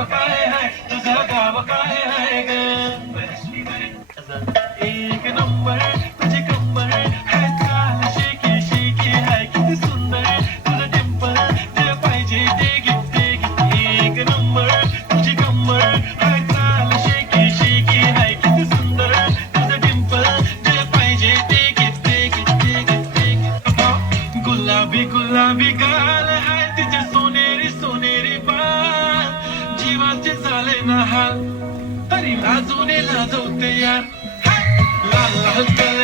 गाव काय हाय तुझं गाव काय हाय ग एक नंबर तुझी कंबर हाय चाल शेकी शेकी हाय किती सुंदर तुझं डिंपल जे पाहिजे ते घे एक नंबर तुझी कंबर हाय चाल शेकी शेकी हाय किती सुंदर तुझं डिंपल जे पाहिजे ते घे गुलाबी गुलाबी गाल हाय तिचे सोनेरी सोनेरी बाल जीवाचे झाले ना हाल तरी लाजूने लाजवते यार लाल लाल